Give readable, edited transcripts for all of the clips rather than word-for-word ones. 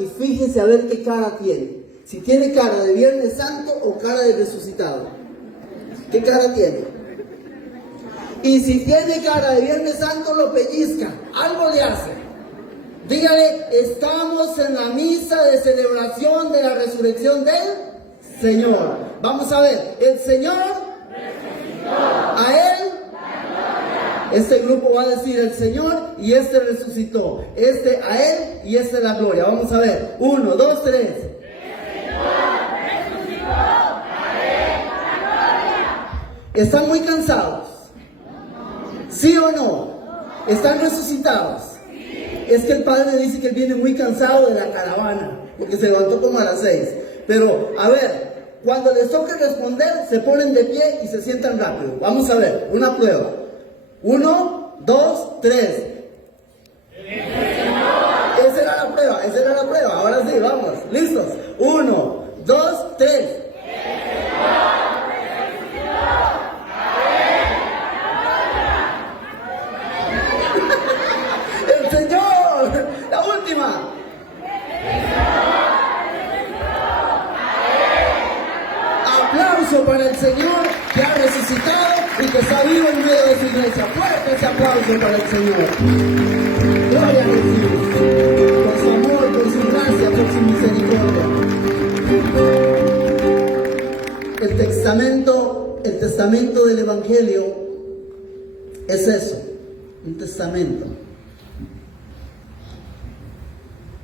y fíjese a ver qué cara tiene. Si tiene cara de Viernes Santo o cara de resucitado. ¿Qué cara tiene? Y si tiene cara de Viernes Santo, lo pellizca. Algo le hace. Dígale, estamos en la misa de celebración de la resurrección del Señor. Vamos a ver, el Señor resucitó. A Él. Este grupo va a decir el Señor y este resucitó. Este a Él y este la gloria. Vamos a ver. 1, 2, 3. El Señor resucitó. A Él la gloria. ¿Están muy cansados? ¿Sí o no? ¿Están resucitados? Es que el Padre dice que él viene muy cansado de la caravana, porque se levantó como a las 6. Pero, a ver, cuando les toque responder, se ponen de pie y se sientan rápido. Vamos a ver, una prueba. 1, 2, 3. Esa era la prueba. Ahora sí, vamos. ¿Listos? 1, 2, 3. ¡El Señor! La última. Aplauso para el Señor que ha resucitado y que está vivo en medio de su iglesia. Fuerte ese aplauso para el Señor. Gloria a Jesús. Por su amor, por su gracia, por su misericordia. El testamento del Evangelio es eso, un testamento.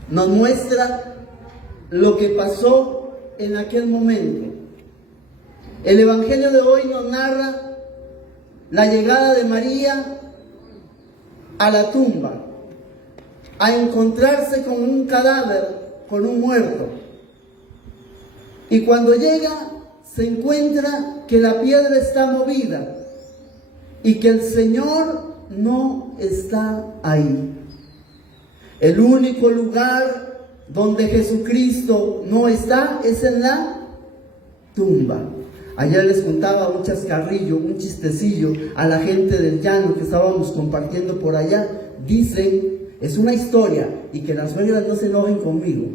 Nos muestra lo que pasó en aquel momento. El Evangelio de hoy nos narra la llegada de María a la tumba, a encontrarse con un cadáver, con un muerto. Y cuando llega, se encuentra que la piedra está movida y que el Señor no está ahí. El único lugar donde Jesucristo no está es en la tumba. Ayer les contaba un chascarrillo, un chistecillo a la gente del llano que estábamos compartiendo por allá. Dicen, es una historia, y que las suegras no se enojen conmigo.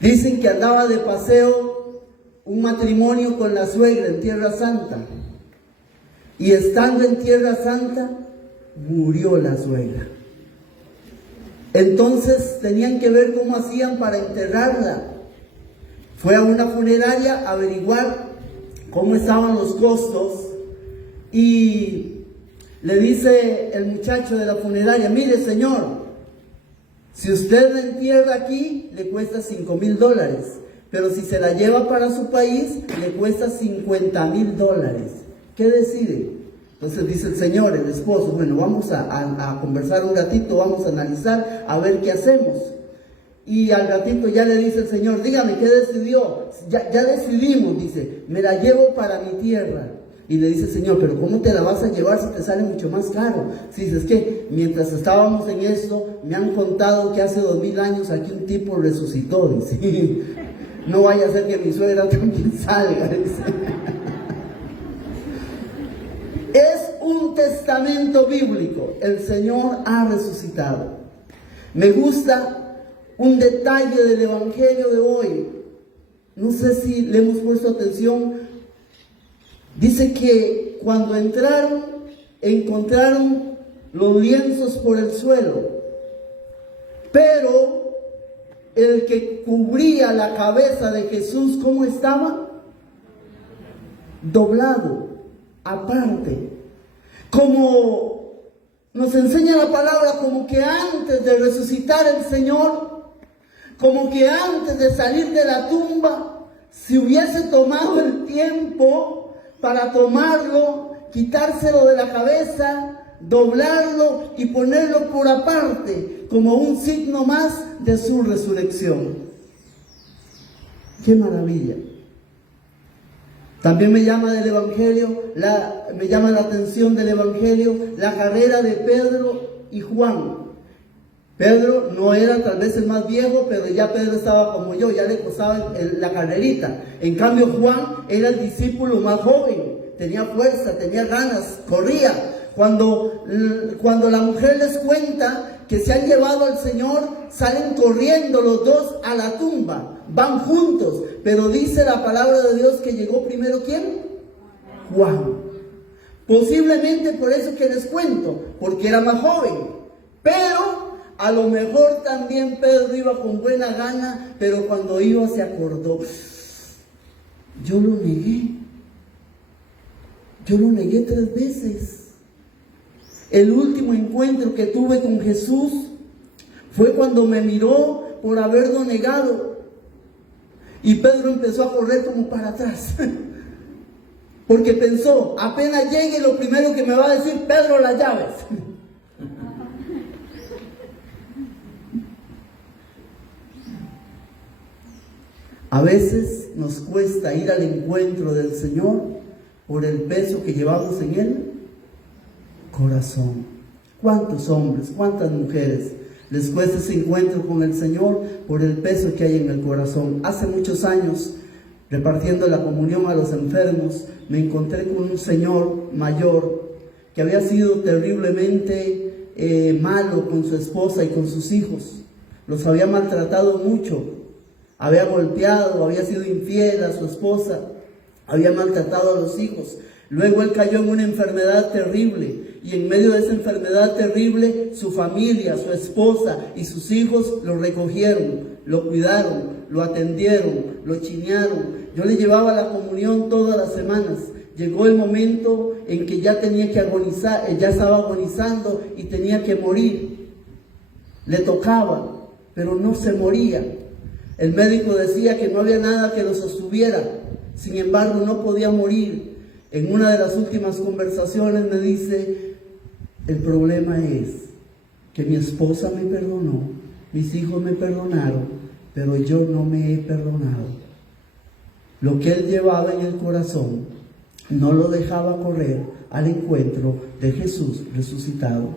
Dicen que andaba de paseo un matrimonio con la suegra en Tierra Santa. Y estando en Tierra Santa, murió la suegra. Entonces tenían que ver cómo hacían para enterrarla. Fue a una funeraria a averiguar cómo estaban los costos y le dice el muchacho de la funeraria: mire señor, si usted la entierra aquí le cuesta $5,000, pero si se la lleva para su país le cuesta $50,000. ¿Qué decide? Entonces dice el señor, el esposo: bueno, vamos a conversar un ratito, vamos a analizar a ver qué hacemos. Y al ratito ya le dice el Señor: dígame, ¿qué decidió? Ya decidimos, dice, me la llevo para mi tierra. Y le dice el Señor: pero ¿cómo te la vas a llevar si te sale mucho más caro? Si dice, es que mientras estábamos en esto, me han contado que hace 2000 años aquí un tipo resucitó, dice. No vaya a ser que mi suegra también salga, dice. Es un testamento bíblico. El Señor ha resucitado. Me gusta un detalle del Evangelio de hoy. No sé si le hemos puesto atención. Dice que cuando entraron, encontraron los lienzos por el suelo. Pero el que cubría la cabeza de Jesús, ¿cómo estaba? Doblado, aparte. Como nos enseña la palabra, como que antes de resucitar el Señor, como que antes de salir de la tumba, si hubiese tomado el tiempo para tomarlo, quitárselo de la cabeza, doblarlo y ponerlo por aparte, como un signo más de su resurrección. ¡Qué maravilla! También me llama del Evangelio, me llama la atención del Evangelio la carrera de Pedro y Juan. Pedro no era tal vez el más viejo, pero ya Pedro estaba como yo, ya le costaba la carrerita. En cambio Juan era el discípulo más joven, tenía fuerza, tenía ganas, corría. Cuando la mujer les cuenta que se han llevado al Señor, salen corriendo los dos a la tumba, van juntos, pero dice la palabra de Dios que llegó primero ¿quién? Juan. Posiblemente por eso que les cuento, porque era más joven, pero a lo mejor también Pedro iba con buena gana, pero cuando iba se acordó, yo lo negué 3 veces. El último encuentro que tuve con Jesús fue cuando me miró por haberlo negado. Y Pedro empezó a correr como para atrás. Porque pensó, apenas llegue lo primero que me va a decir, Pedro, las llaves. A veces nos cuesta ir al encuentro del Señor por el peso que llevamos en el corazón. ¿Cuántos hombres, cuántas mujeres les cuesta ese encuentro con el Señor por el peso que hay en el corazón? Hace muchos años, repartiendo la comunión a los enfermos, me encontré con un señor mayor que había sido terriblemente malo con su esposa y con sus hijos. Los había maltratado mucho, había golpeado, había sido infiel a su esposa, había maltratado a los hijos. Luego él cayó en una enfermedad terrible, y en medio de esa enfermedad terrible, su familia, su esposa y sus hijos lo recogieron, lo cuidaron, lo atendieron, lo chinearon. Yo le llevaba la comunión todas las semanas. Llegó el momento en que ya tenía que agonizar, ya estaba agonizando y tenía que morir. Le tocaba, pero no se moría. El médico decía que no había nada que lo sostuviera, sin embargo no podía morir. En una de las últimas conversaciones me dice, el problema es que mi esposa me perdonó, mis hijos me perdonaron, pero yo no me he perdonado. Lo que él llevaba en el corazón no lo dejaba correr al encuentro de Jesús resucitado.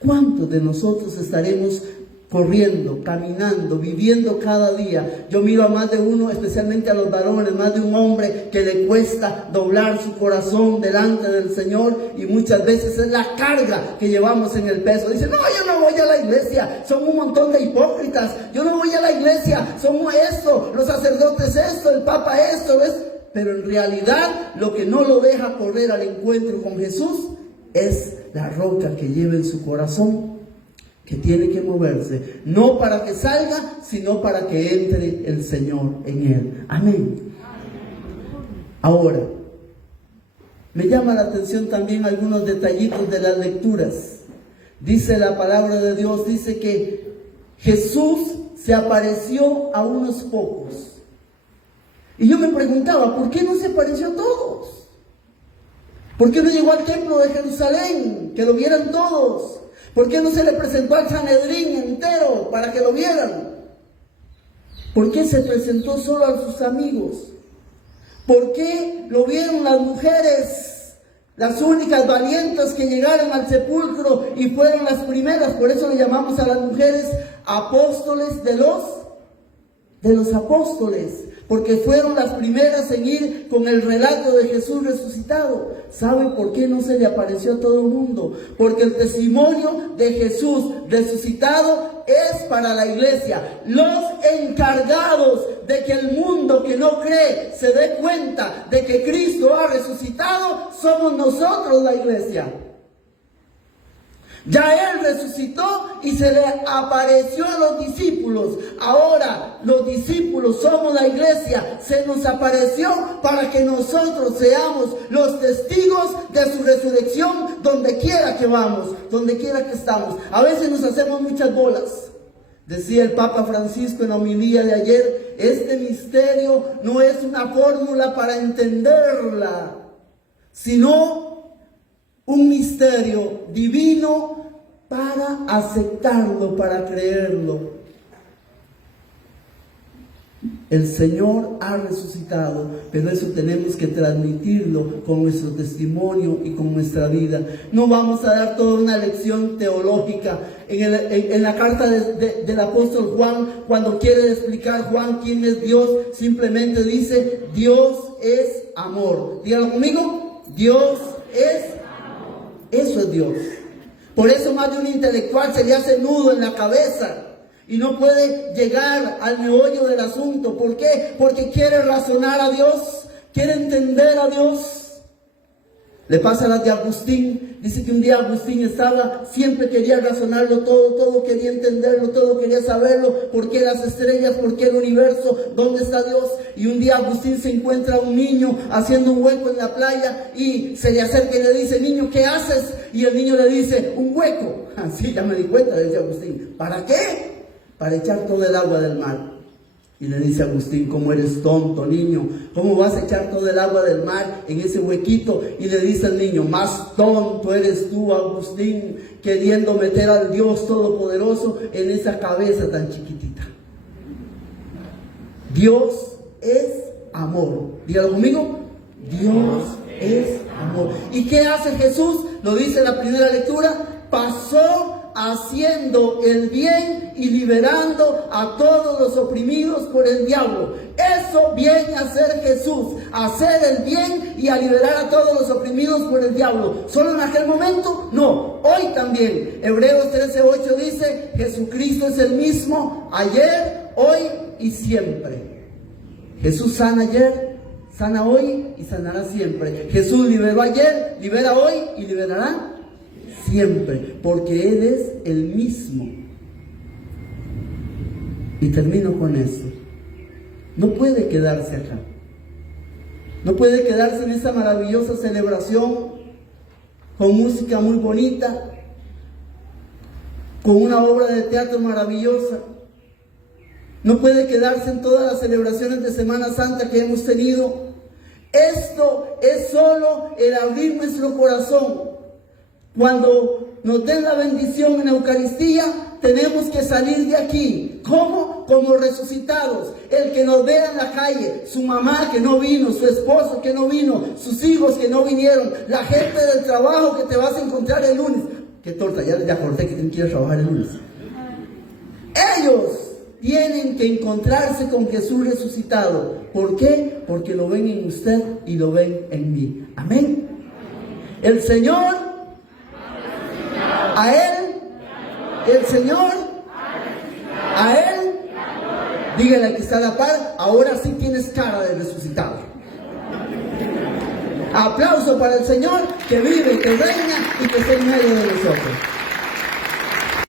¿Cuántos de nosotros estaremos corriendo, caminando, viviendo cada día? Yo miro a más de uno, especialmente a los varones, más de un hombre que le cuesta doblar su corazón delante del Señor, y muchas veces es la carga que llevamos en el peso. Dice, no, yo no voy a la iglesia, son un montón de hipócritas, yo no voy a la iglesia, son esto, los sacerdotes esto, el papa esto, ¿ves? Pero en realidad lo que no lo deja correr al encuentro con Jesús es la roca que lleva en su corazón, que tiene que moverse, no para que salga, sino para que entre el Señor en él. Amén. Ahora, me llama la atención también algunos detallitos de las lecturas. Dice la palabra de Dios, dice que Jesús se apareció a unos pocos. Y yo me preguntaba, ¿por qué no se apareció a todos? ¿Por qué no llegó al templo de Jerusalén, que lo vieran todos? ¿Por qué no se le presentó al Sanedrín entero para que lo vieran? ¿Por qué se presentó solo a sus amigos? ¿Por qué lo vieron las mujeres, las únicas valientes que llegaron al sepulcro y fueron las primeras? Por eso le llamamos a las mujeres apóstoles de los apóstoles, porque fueron las primeras en ir con el relato de Jesús resucitado. ¿Sabe por qué no se le apareció a todo el mundo? Porque el testimonio de Jesús resucitado es para la iglesia. Los encargados de que el mundo que no cree se dé cuenta de que Cristo ha resucitado somos nosotros, la iglesia. Ya Él resucitó y se le apareció a los discípulos. Ahora los discípulos somos la iglesia. Se nos apareció para que nosotros seamos los testigos de su resurrección donde quiera que vamos, donde quiera que estamos. A veces nos hacemos muchas bolas. Decía el Papa Francisco en la homilía de ayer, este misterio no es una fórmula para entenderla, sino un misterio divino para aceptarlo, para creerlo. El Señor ha resucitado, pero eso tenemos que transmitirlo con nuestro testimonio y con nuestra vida. No vamos a dar toda una lección teológica. En la carta del apóstol Juan, cuando quiere explicar Juan quién es Dios, simplemente dice, Dios es amor. Dígalo conmigo, Dios es amor. Eso es Dios. Por eso más de un intelectual se le hace nudo en la cabeza y no puede llegar al meollo del asunto. ¿Por qué? Porque quiere razonar a Dios, quiere entender a Dios. Le pasa a las de Agustín. Dice que un día Agustín siempre quería razonarlo todo quería entenderlo, todo quería saberlo. ¿Por qué las estrellas? ¿Por qué el universo? ¿Dónde está Dios? Y un día Agustín se encuentra a un niño haciendo un hueco en la playa y se le acerca y le dice: niño, ¿qué haces? Y el niño le dice: un hueco. Así ya me di cuenta, decía Agustín. ¿Para qué? Para echar todo el agua del mar. Y le dice Agustín: ¿cómo eres tonto, niño? ¿Cómo vas a echar todo el agua del mar en ese huequito? Y le dice al niño: más tonto eres tú, Agustín, queriendo meter al Dios Todopoderoso en esa cabeza tan chiquitita. Dios es amor. Dígalo conmigo: Dios es amor. ¿Y qué hace Jesús? Lo dice en la primera lectura: pasó haciendo el bien y liberando a todos los oprimidos por el diablo. Eso viene a hacer Jesús, a hacer el bien y a liberar a todos los oprimidos por el diablo. ¿Solo en aquel momento? No, hoy también. Hebreos 13:8 dice: Jesucristo es el mismo ayer, hoy y siempre. Jesús sana ayer, sana hoy y sanará siempre. Jesús liberó ayer, libera hoy y liberará siempre, porque Él es el mismo. Y termino con eso. No puede quedarse acá. No puede quedarse en esa maravillosa celebración con música muy bonita, con una obra de teatro maravillosa. No puede quedarse en todas las celebraciones de Semana Santa que hemos tenido. Esto es solo el abrir nuestro corazón. Cuando nos den la bendición en la Eucaristía, tenemos que salir de aquí. ¿Cómo? Como resucitados. El que nos vea en la calle, su mamá que no vino, su esposo que no vino, sus hijos que no vinieron, la gente del trabajo que te vas a encontrar el lunes. ¡Qué torta! Ya acordé que quiero trabajar el lunes. Ellos tienen que encontrarse con Jesús resucitado. ¿Por qué? Porque lo ven en usted y lo ven en mí. Amén. El Señor, a Él, el Señor, a Él, dígale al que está a la par: ahora sí tienes cara de resucitado. Aplauso para el Señor, que vive, que reina y que está en medio de nosotros.